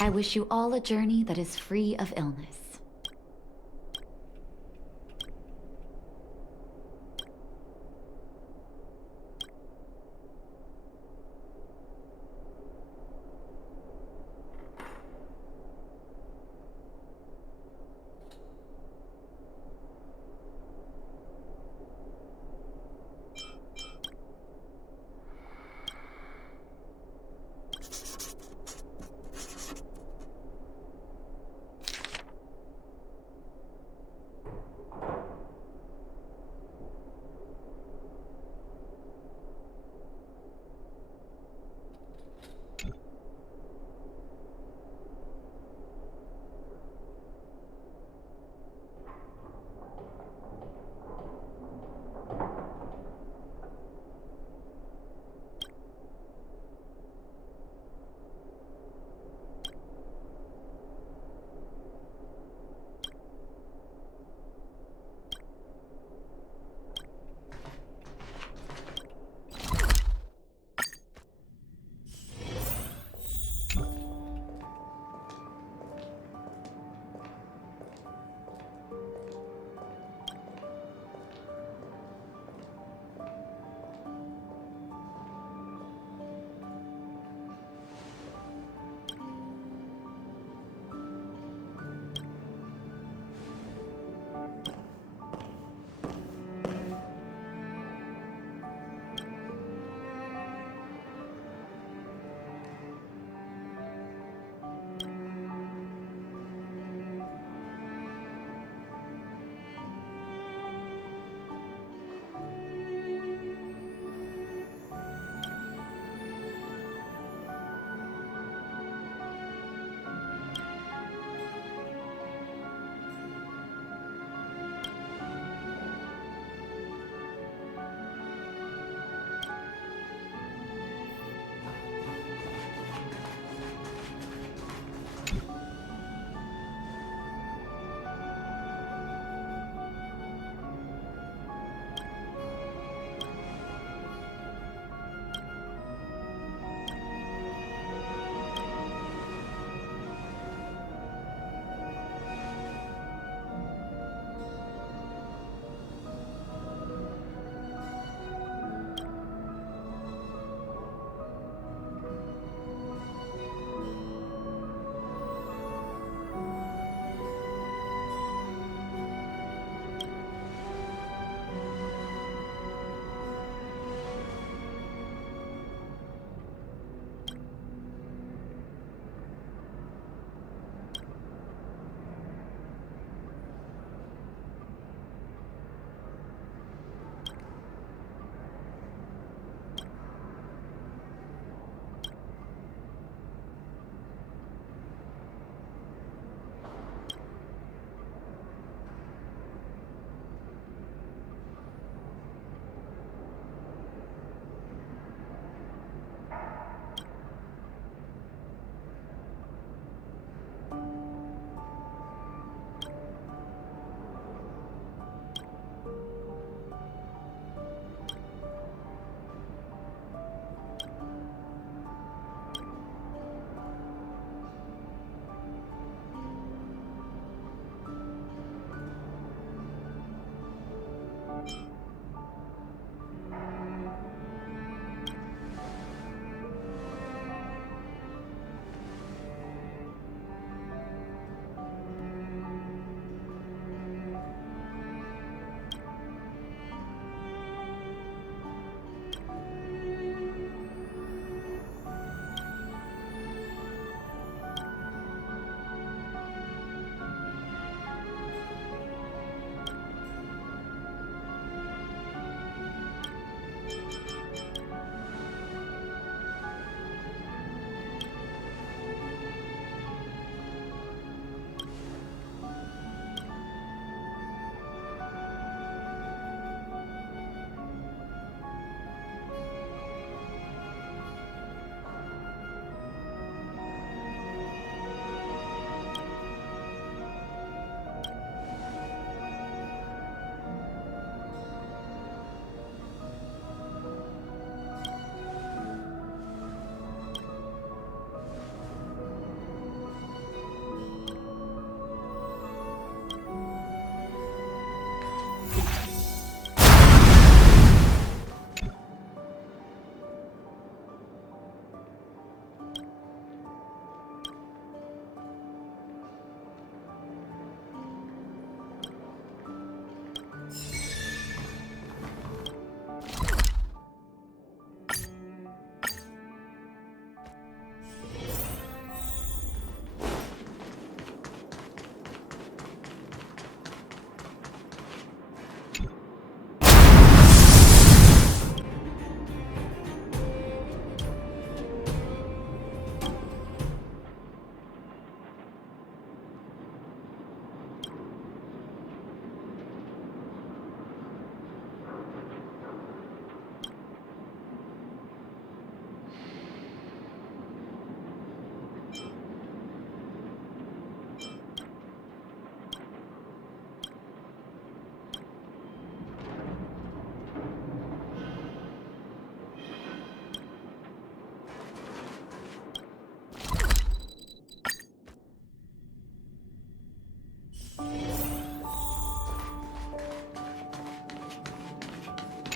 I wish you all a journey that is free of illness.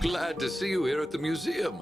Glad to see you here at the museum.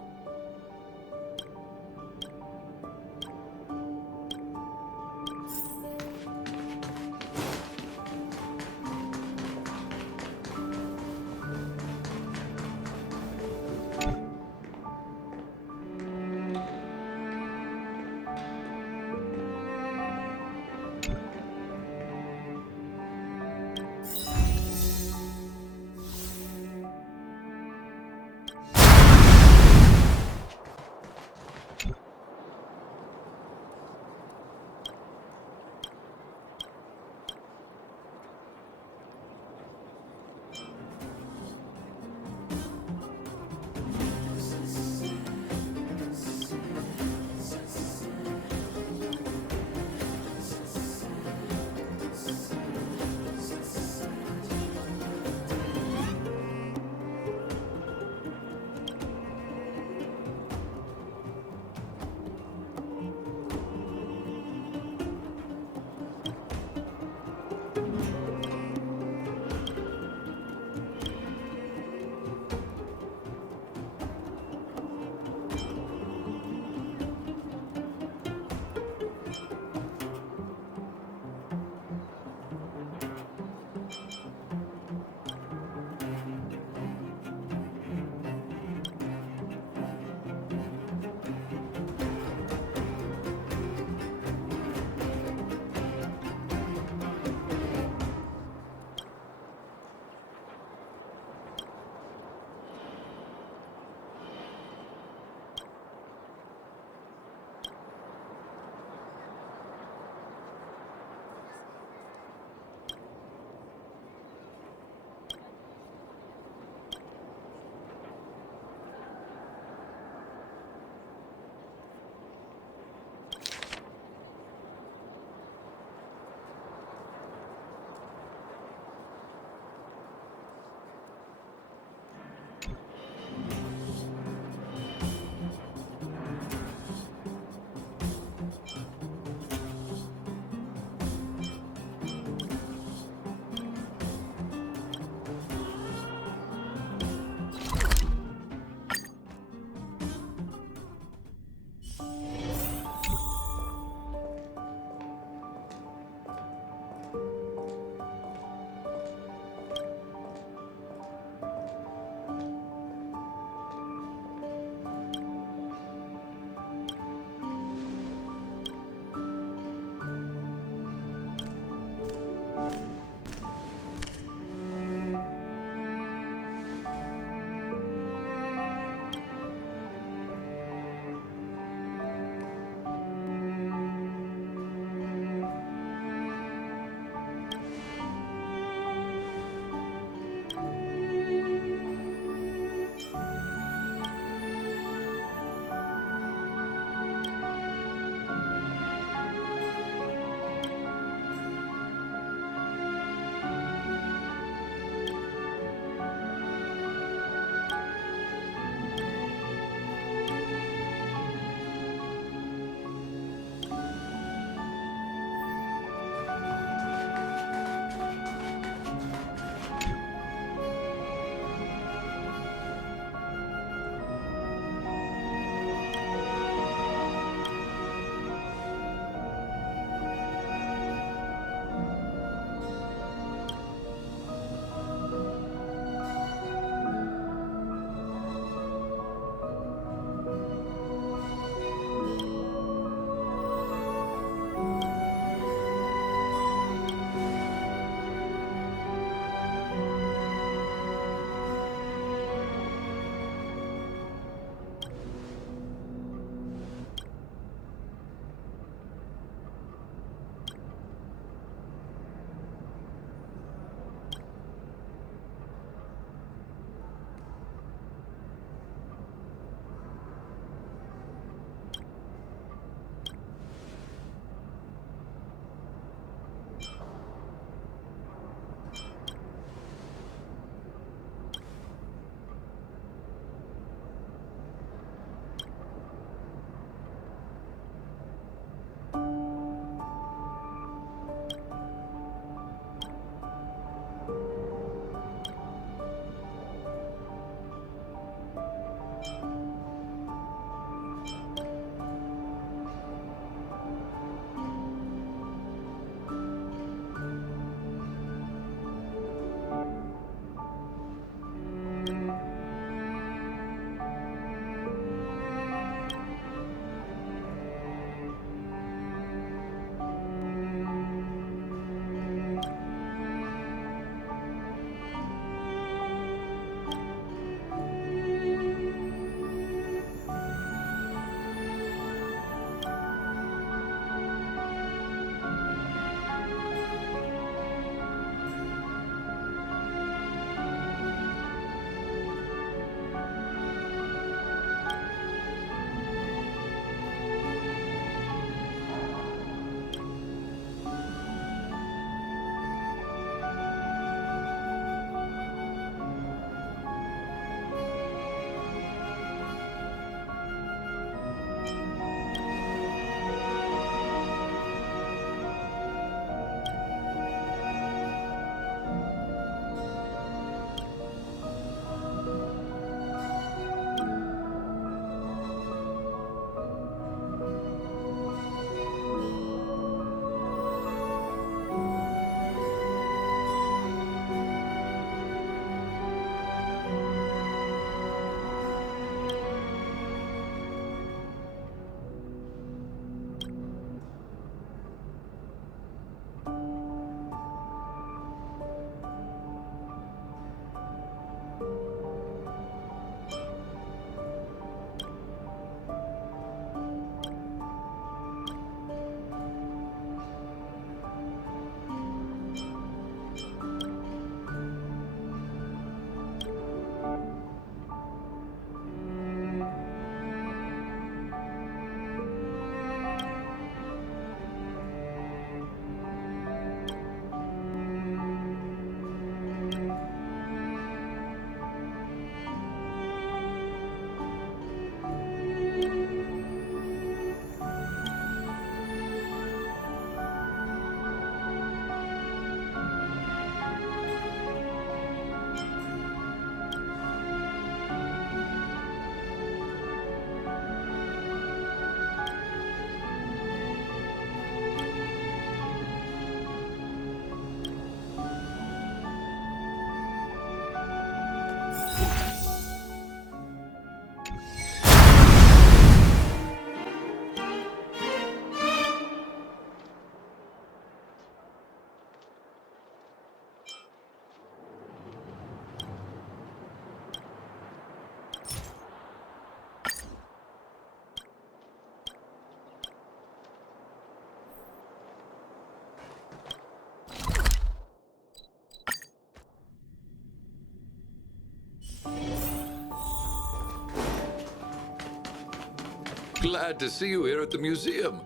Glad to see you here at the museum.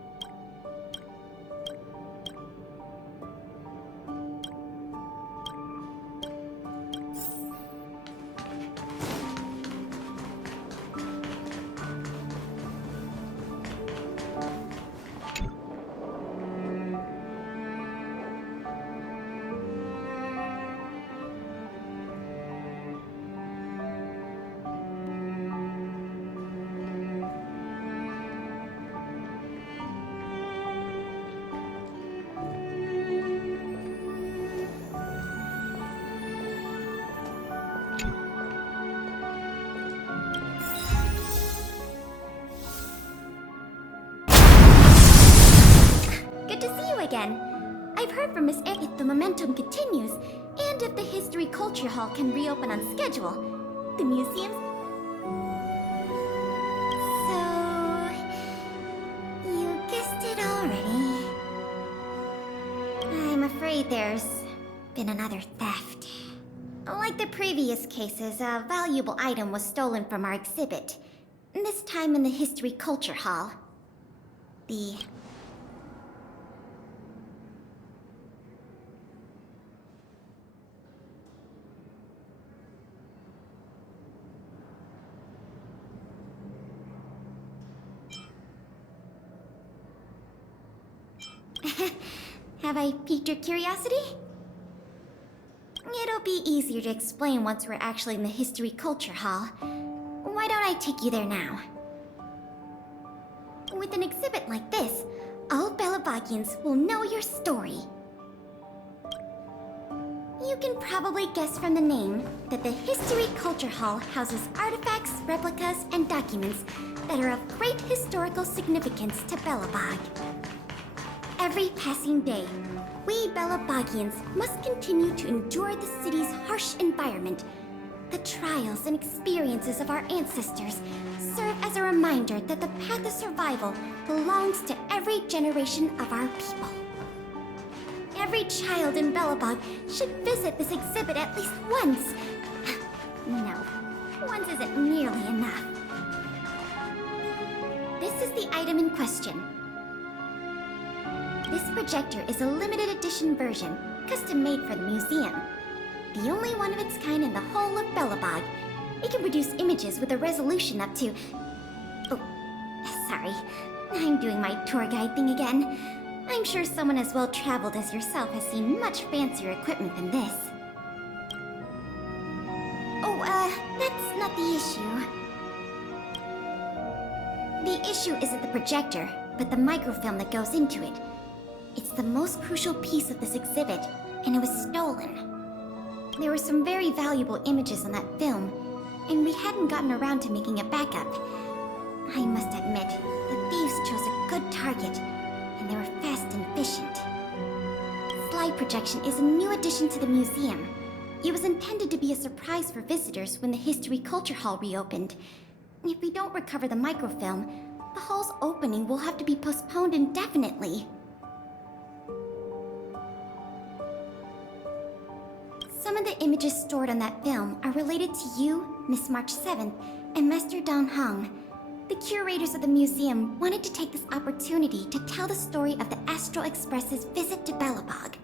Good to see you again. I've heard from Miss Egg if the momentum continues, and if the History Culture Hall can reopen on schedule. The museum's... So... you guessed it already. I'm afraid there's been another theft. Like the previous cases, a valuable item was stolen from our exhibit. This time in the History Culture Hall. The... Have I piqued your curiosity? It'll be easier to explain once we're actually in the History Culture Hall. Why don't I take you there now? With an exhibit like this, all Belabagians will know your story. You can probably guess from the name that the History Culture Hall houses artifacts, replicas, and documents that are of great historical significance to Belobog. Every passing day, we Belabagians must continue to endure the city's harsh environment. The trials and experiences of our ancestors serve as a reminder that the path of survival belongs to every generation of our people. Every child in Belobog should visit this exhibit at least once. No, once isn't nearly enough. This is the item in question. This projector is a limited edition version, custom made for the museum. The only one of its kind in the whole of Belobog. It can produce images with a resolution up to... Oh, sorry. I'm doing my tour guide thing again. I'm sure someone as well traveled as yourself has seen much fancier equipment than this. Oh, that's not the issue. The issue isn't the projector, but the microfilm that goes into it. It's the most crucial piece of this exhibit, and it was stolen. There were some very valuable images on that film, and we hadn't gotten around to making a backup. I must admit, the thieves chose a good target, and they were fast and efficient. Slide projection is a new addition to the museum. It was intended to be a surprise for visitors when the History Culture Hall reopened. If we don't recover the microfilm, the hall's opening will have to be postponed indefinitely. Some of the images stored on that film are related to you, Miss March 7th, and Master Don Hong. The curators of the museum wanted to take this opportunity to tell the story of the Astral Express's visit to Belobog.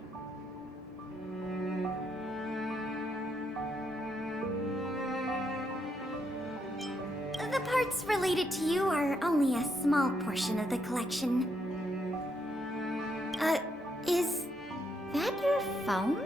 The parts related to you are only a small portion of the collection. Is that your phone?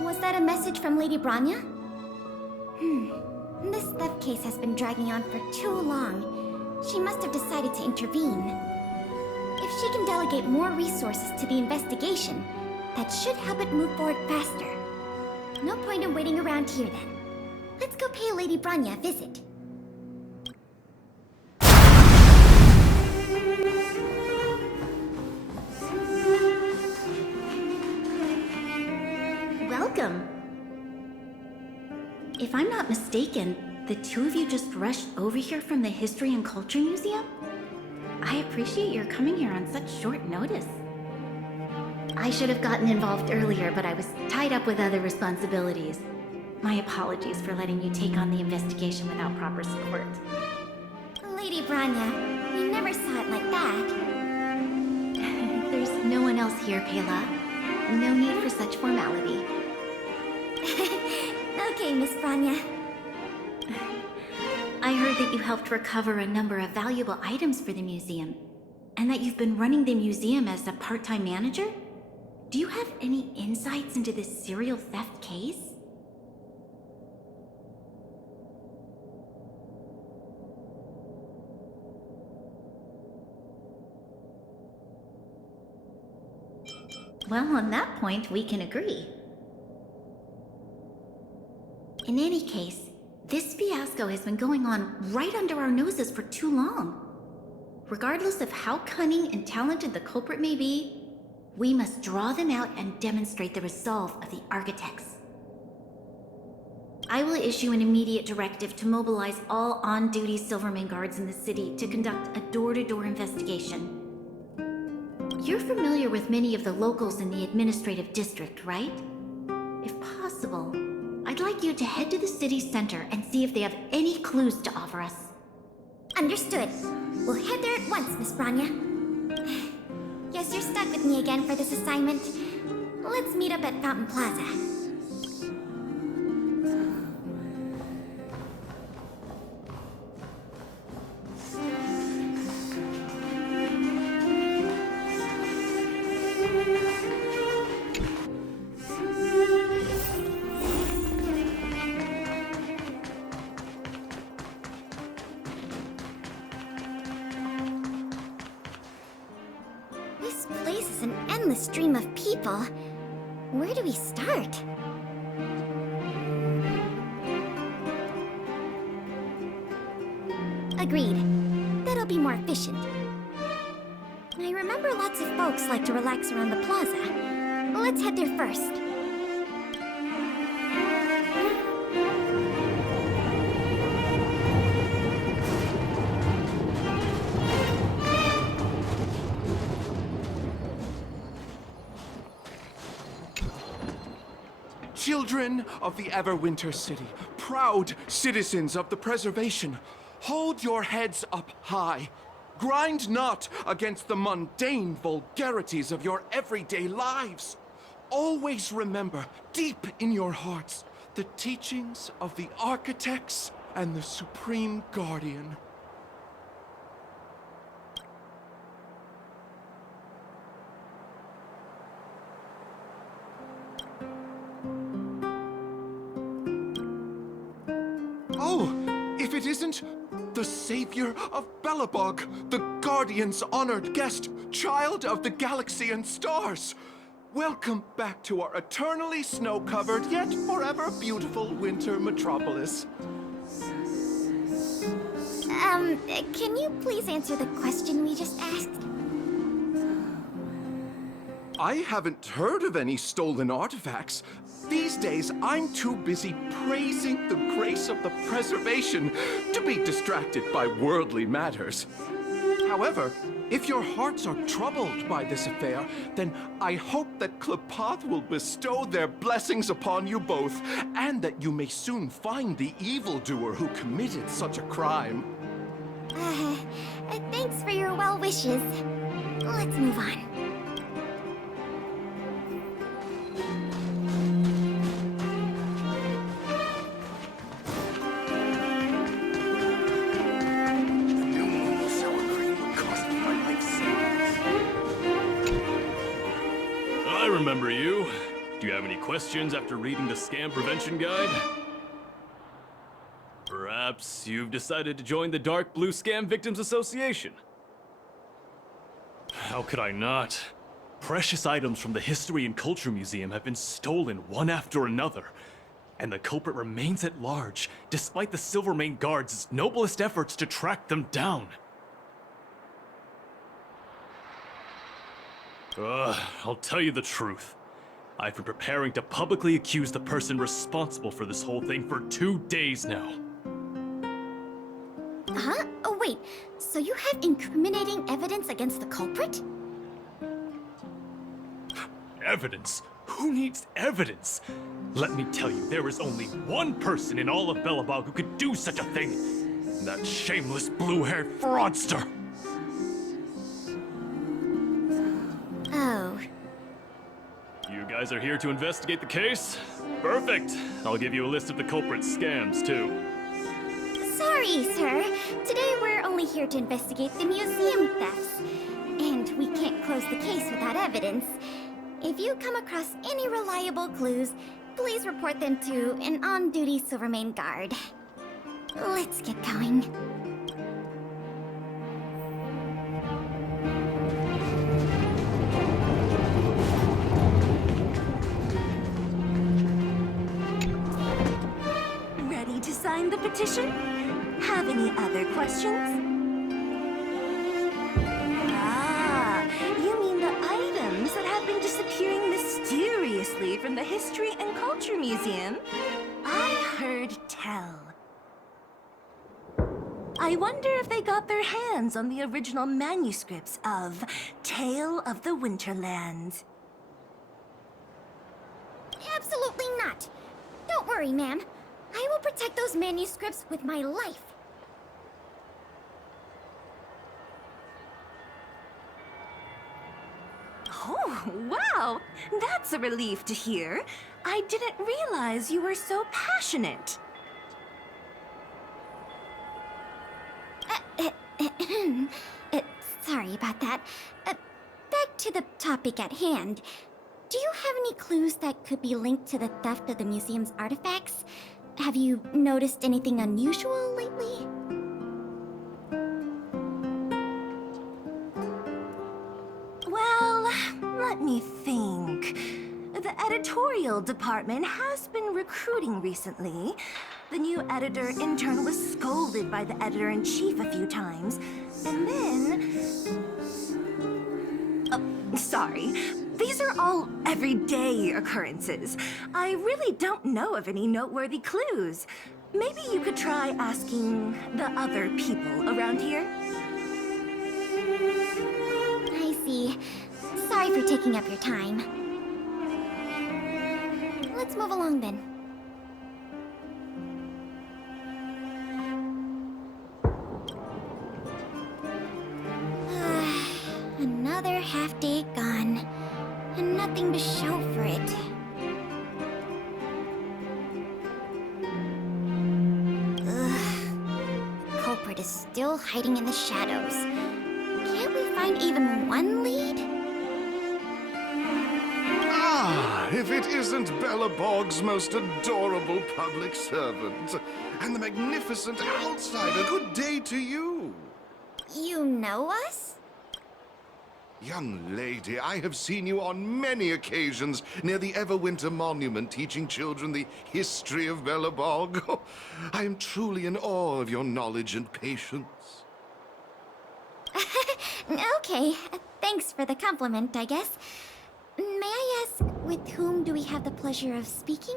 Was that a message from Lady Branya? This theft case has been dragging on for too long. She must have decided to intervene. If she can delegate more resources to the investigation, that should help it move forward faster. No point in waiting around here then. Let's go pay Lady Branya a visit. Welcome. If I'm not mistaken, the two of you just rushed over here from the History and Culture Museum? I appreciate your coming here on such short notice. I should have gotten involved earlier, but I was tied up with other responsibilities. My apologies for letting you take on the investigation without proper support. Lady Branya, we never saw it like that. There's no one else here, Pela. No need for such formality. Okay, Miss Branya. I heard that you helped recover a number of valuable items for the museum, and that you've been running the museum as a part-time manager? Do you have any insights into this serial theft case? Well, on that point, we can agree. In any case, this fiasco has been going on right under our noses for too long. Regardless of how cunning and talented the culprit may be, we must draw them out and demonstrate the resolve of the architects. I will issue an immediate directive to mobilize all on-duty Silverman guards in the city to conduct a door-to-door investigation. You're familiar with many of the locals in the administrative district, right? If possible, I'd like you to head to the city center and see if they have any clues to offer us. Understood. We'll head there at once, Miss Branya. Guess you're stuck with me again for this assignment. Let's meet up at Fountain Plaza. This place is an endless stream of people. Where do we start? Agreed. That'll be more efficient. I remember lots of folks like to relax around the plaza. Let's head there first. Children of the Everwinter City, proud citizens of the preservation, hold your heads up high. Grind not against the mundane vulgarities of your everyday lives. Always remember, deep in your hearts, the teachings of the architects and the Supreme Guardian. Oh, if it isn't the savior of Belobog, the Guardian's honored guest, child of the galaxy and stars. Welcome back to our eternally snow-covered, yet forever beautiful winter metropolis. Can you please answer the question we just asked? I haven't heard of any stolen artifacts. These days, I'm too busy praising the grace of the preservation to be distracted by worldly matters. However, if your hearts are troubled by this affair, then I hope that Klepoth will bestow their blessings upon you both, and that you may soon find the evildoer who committed such a crime. Thanks for your well wishes. Let's move on. I remember you. Do you have any questions after reading the scam prevention guide? Perhaps Perhaps you've decided to join the Dark Blue Scam Victims Association. How could I not? Precious items from the History and Culture Museum have been stolen one after another, and the culprit remains at large, despite the Silvermane Guards' noblest efforts to track them down. I'll tell you the truth. I've been preparing to publicly accuse the person responsible for this whole thing for 2 days now. Huh? Oh, wait. So you have incriminating evidence against the culprit? Evidence? Who needs evidence? Let me tell you, there is only one person in all of Belobog who could do such a thing. That shameless blue-haired fraudster! Oh. You guys are here to investigate the case? Perfect! I'll give you a list of the culprit's scams, too. Sorry, sir. Today we're only here to investigate the museum thefts. And we can't close the case without evidence. If you come across any reliable clues, please report them to an on-duty Silvermane guard. Let's get going. Ready to sign the petition? Have any other questions? You mean the items that have been disappearing mysteriously from the History and Culture Museum? I heard tell. I wonder if they got their hands on the original manuscripts of Tale of the Winterlands. Absolutely not. Don't worry, ma'am. I will protect those manuscripts with my life. Oh, wow! That's a relief to hear. I didn't realize you were so passionate. Sorry about that. Back to the topic at hand. Do you have any clues that could be linked to the theft of the museum's artifacts? Have you noticed anything unusual lately? Well, let me think. The editorial department has been recruiting recently. The new editor-intern was scolded by the editor-in-chief a few times. And then... sorry. These are all everyday occurrences. I really don't know of any noteworthy clues. Maybe you could try asking the other people around here? I see. Sorry for taking up your time. Let's move along then. Another half day gone, and nothing to show for it. Ugh. Culprit is still hiding in the shadows. Can't we find even one lead? Ah, if it isn't Belobog's most adorable public servant, and the magnificent outsider, good day to you. You know us? Young lady, I have seen you on many occasions near the Everwinter Monument teaching children the history of Belobog. Oh, I am truly in awe of your knowledge and patience. Okay, thanks for the compliment, I guess. May I ask, with whom do we have the pleasure of speaking?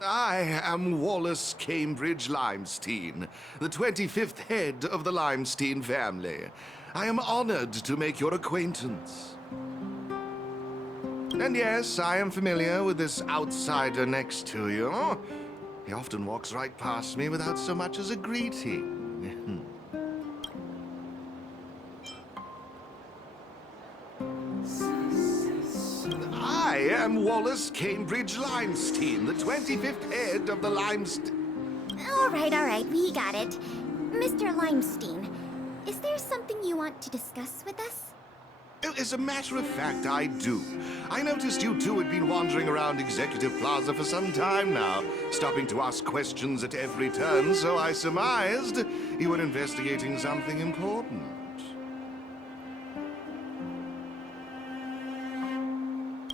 I am Wallace Cambridge Limestein, the 25th head of the Limestein family. I am honored to make your acquaintance. And yes, I am familiar with this outsider next to you. He often walks right past me without so much as a greeting. I am Wallace Cambridge Limestein, the 25th head of the Limestein... All right, we got it. Mr. Limestein, is there something you want to discuss with us? As a matter of fact, I do. I noticed you two had been wandering around Executive Plaza for some time now, stopping to ask questions at every turn, so I surmised you were investigating something important.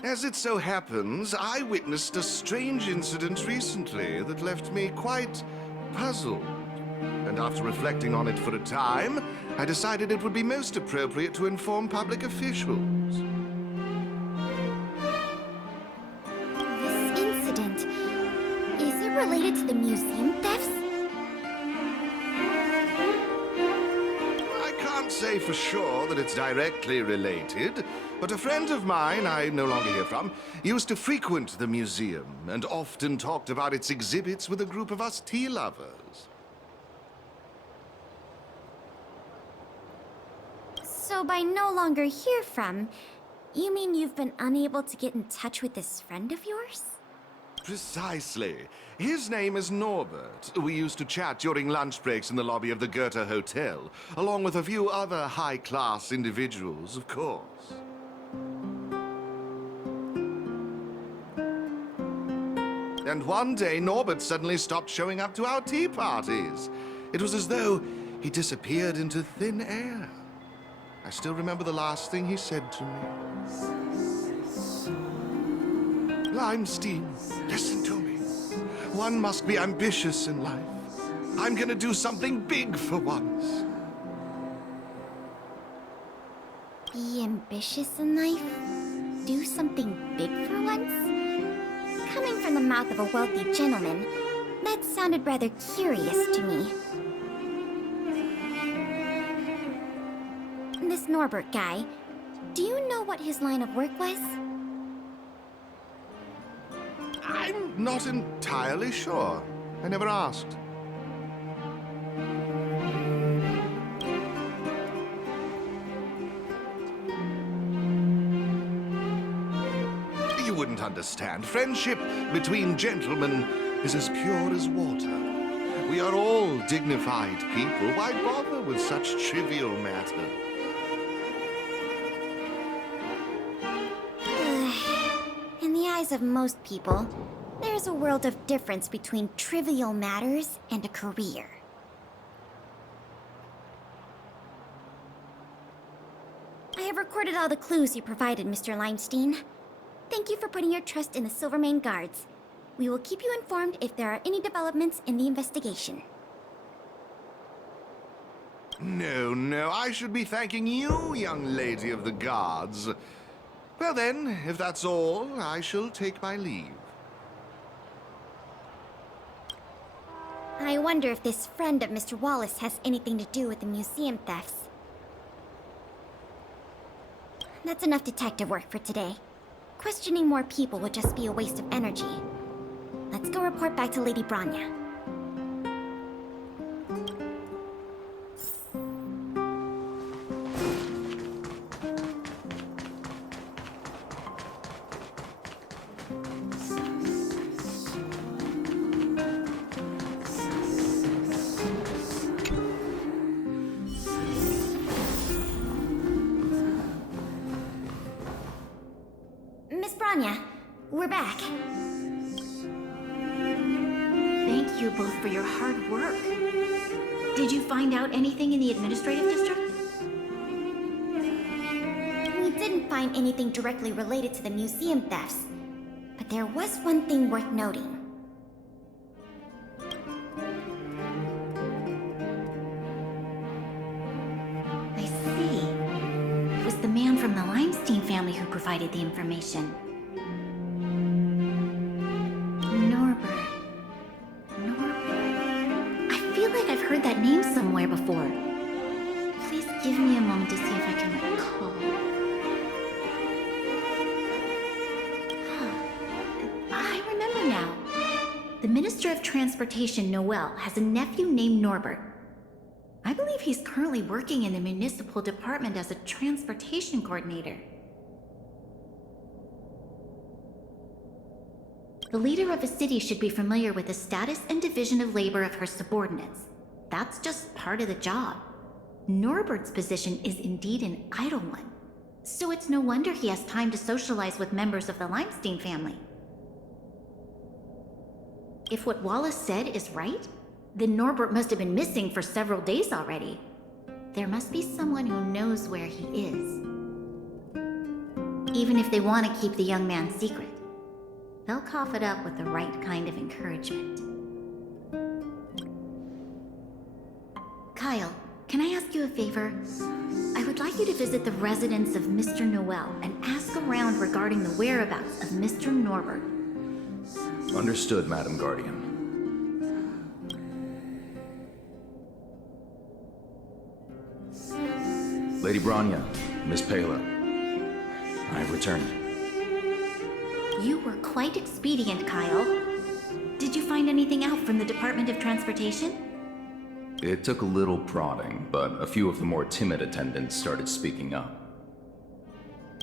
As it so happens, I witnessed a strange incident recently that left me quite puzzled. And after reflecting on it for a time, I decided it would be most appropriate to inform public officials. This incident, is it related to the museum thefts? I can't say for sure that it's directly related, but a friend of mine I no longer hear from used to frequent the museum and often talked about its exhibits with a group of us tea lovers. So by no longer hear from, you mean you've been unable to get in touch with this friend of yours? Precisely. His name is Norbert. We used to chat during lunch breaks in the lobby of the Goethe Hotel, along with a few other high-class individuals, of course. And one day, Norbert suddenly stopped showing up to our tea parties. It was as though he disappeared into thin air. I still remember the last thing he said to me. Limestein, listen to me. One must be ambitious in life. I'm gonna do something big for once. Be ambitious in life? Do something big for once? Coming from the mouth of a wealthy gentleman, that sounded rather curious to me. This Norbert guy, do you know what his line of work was? I'm not entirely sure. I never asked. You wouldn't understand. Friendship between gentlemen is as pure as water. We are all dignified people. Why bother with such trivial matters? In the eyes of most people, there's a world of difference between trivial matters and a career. I have recorded all the clues you provided, Mr. Limestein. Thank you for putting your trust in the Silvermane Guards. We will keep you informed if there are any developments in the investigation. No, I should be thanking you, young lady of the guards. Well then, if that's all, I shall take my leave. I wonder if this friend of Mr. Wallace has anything to do with the museum thefts. That's enough detective work for today. Questioning more people would just be a waste of energy. Let's go report back to Lady Branya. Miss Branya, we're back. Thank you both for your hard work. Did you find out anything in the administrative district? We didn't find anything directly related to the museum thefts, but there was one thing worth noting. I see. It was the man from the Limestein family who provided the information. Norbert. I feel like I've heard that name somewhere before. Please give me a moment to see if I can recall. I remember now. The Minister of Transportation, Noel, has a nephew named Norbert. I believe he's currently working in the municipal department as a transportation coordinator. The leader of a city should be familiar with the status and division of labor of her subordinates. That's just part of the job. Norbert's position is indeed an idle one. So it's no wonder he has time to socialize with members of the Limestein family. If what Wallace said is right, then Norbert must have been missing for several days already. There must be someone who knows where he is. Even if they want to keep the young man secret, they'll cough it up with the right kind of encouragement. Kyle, can I ask you a favor? I would like you to visit the residence of Mr. Noel and ask around regarding the whereabouts of Mr. Norbert. Understood, Madam Guardian. Lady Branya, Miss Pela, I have returned. You were quite expedient, Kyle. Did you find anything out from the Department of Transportation? It took a little prodding, but a few of the more timid attendants started speaking up.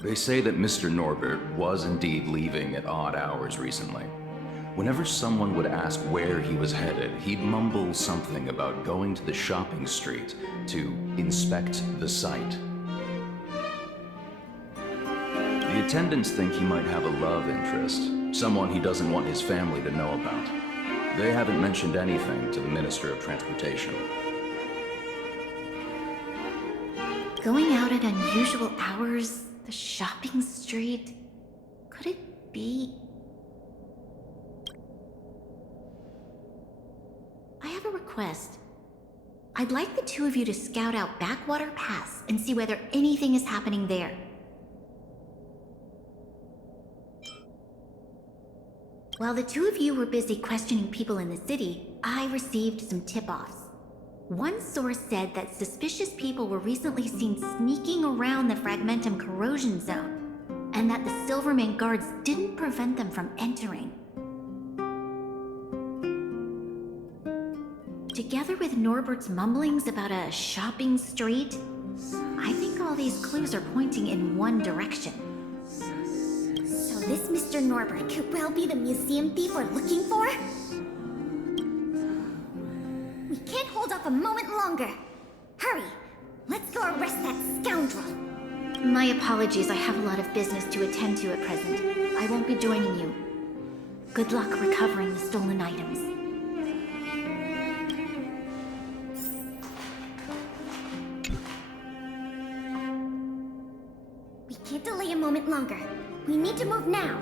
They say that Mr. Norbert was indeed leaving at odd hours recently. Whenever someone would ask where he was headed, he'd mumble something about going to the shopping street to inspect the site. The attendants think he might have a love interest, someone he doesn't want his family to know about. They haven't mentioned anything to the Minister of Transportation. Going out at unusual hours, the shopping street. Could it be? I have a request. I'd like the two of you to scout out Backwater Pass and see whether anything is happening there. While the two of you were busy questioning people in the city, I received some tip-offs. One source said that suspicious people were recently seen sneaking around the Fragmentum corrosion zone, and that the Silvermane guards didn't prevent them from entering. Together with Norbert's mumblings about a shopping street, I think all these clues are pointing in one direction. So this Mr. Norbert could well be the museum thief we're looking for? We can't hold off a moment longer. Hurry! Let's go arrest that scoundrel! My apologies, I have a lot of business to attend to at present. I won't be joining you. Good luck recovering the stolen items. We can't delay a moment longer. We need to move now.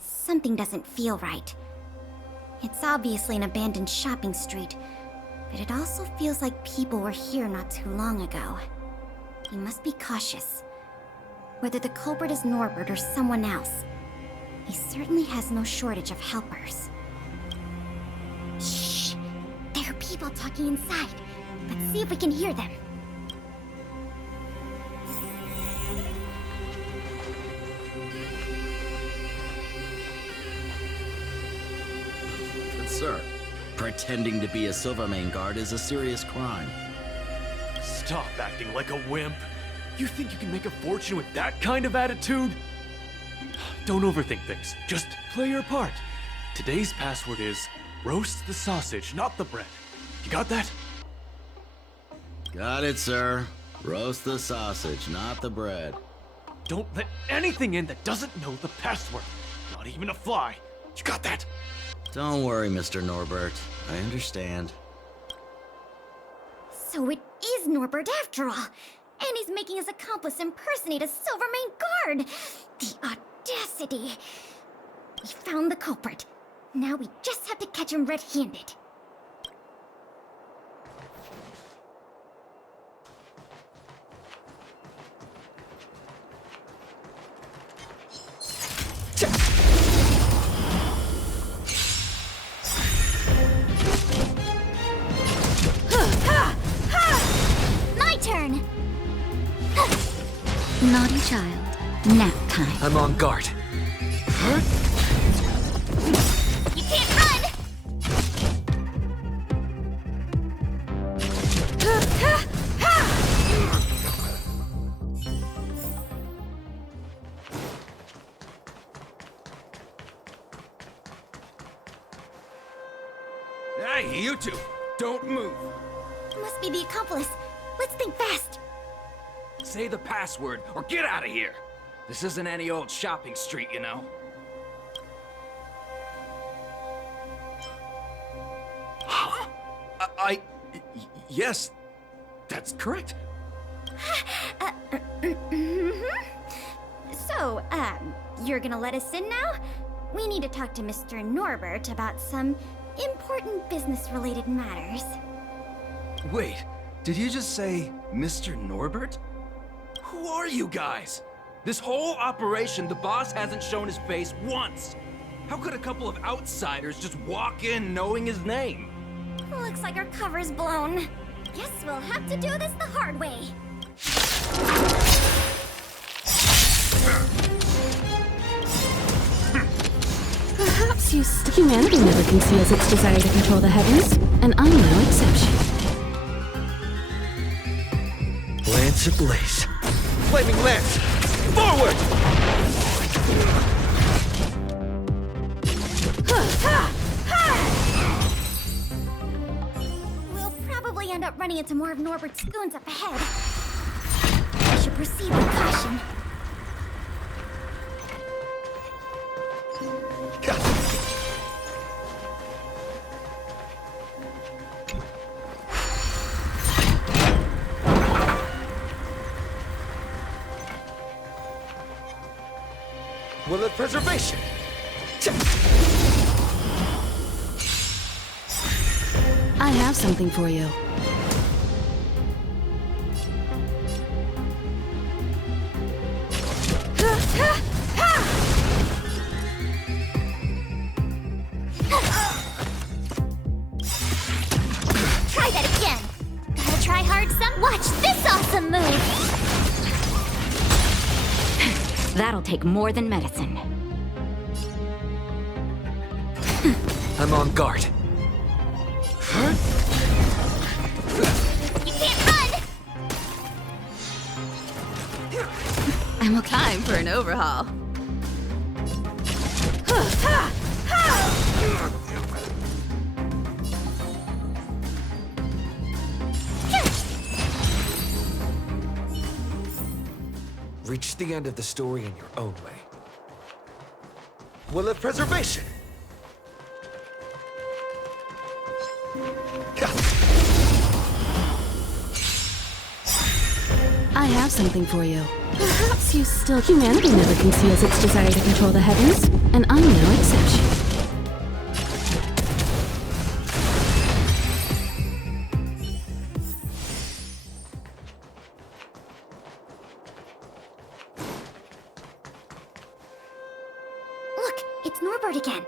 Something doesn't feel right. It's obviously an abandoned shopping street, but it also feels like people were here not too long ago. We must be cautious. Whether the culprit is Norbert or someone else, he certainly has no shortage of helpers. Shh! There are people talking inside. Let's see if we can hear them. Sir, pretending to be a Silvermane guard is a serious crime. Stop acting like a wimp. You think you can make a fortune with that kind of attitude? Don't overthink things. Just play your part. Today's password is roast the sausage, not the bread. You got that? Got it, sir. Roast the sausage, not the bread. Don't let anything in that doesn't know the password. Not even a fly. You got that? Don't worry, Mr. Norbert. I understand. So it is Norbert after all. And he's making his accomplice impersonate a Silvermane guard. The audacity. We found the culprit. Now we just have to catch him red-handed. My turn! Naughty child. Nap time. I'm on guard. You can't run! to. Don't move. Must be the accomplice. Let's think fast. Say the password or get out of here. This isn't any old shopping street, you know. Huh? Yes, that's correct. So, you're gonna let us in now? We need to talk to Mr. Norbert about some important business-related matters. Wait, did you just say Mr. Norbert? Who are you guys? This whole operation, the boss hasn't shown his face once. How could a couple of outsiders just walk in knowing his name? Looks like our cover's blown. Guess we'll have to do this the hard way. Perhaps humanity never conceals its desire to control the heavens, and I'm no exception. Lance ablaze. Flaming lance! Forward! We'll probably end up running into more of Norbert's goons up ahead. I should proceed with caution. Will it preservation? I have something for you. Try that again. Gotta try hard some. Watch this awesome move. That'll take more than medicine. I'm on guard. You can't run! I'm okay. Time for an overhaul. Reach the end of the story in your own way. Will it preservation? I have something for you. Perhaps humanity never conceals its desire to control the heavens, and I'm no exception. Look, it's Norbert again.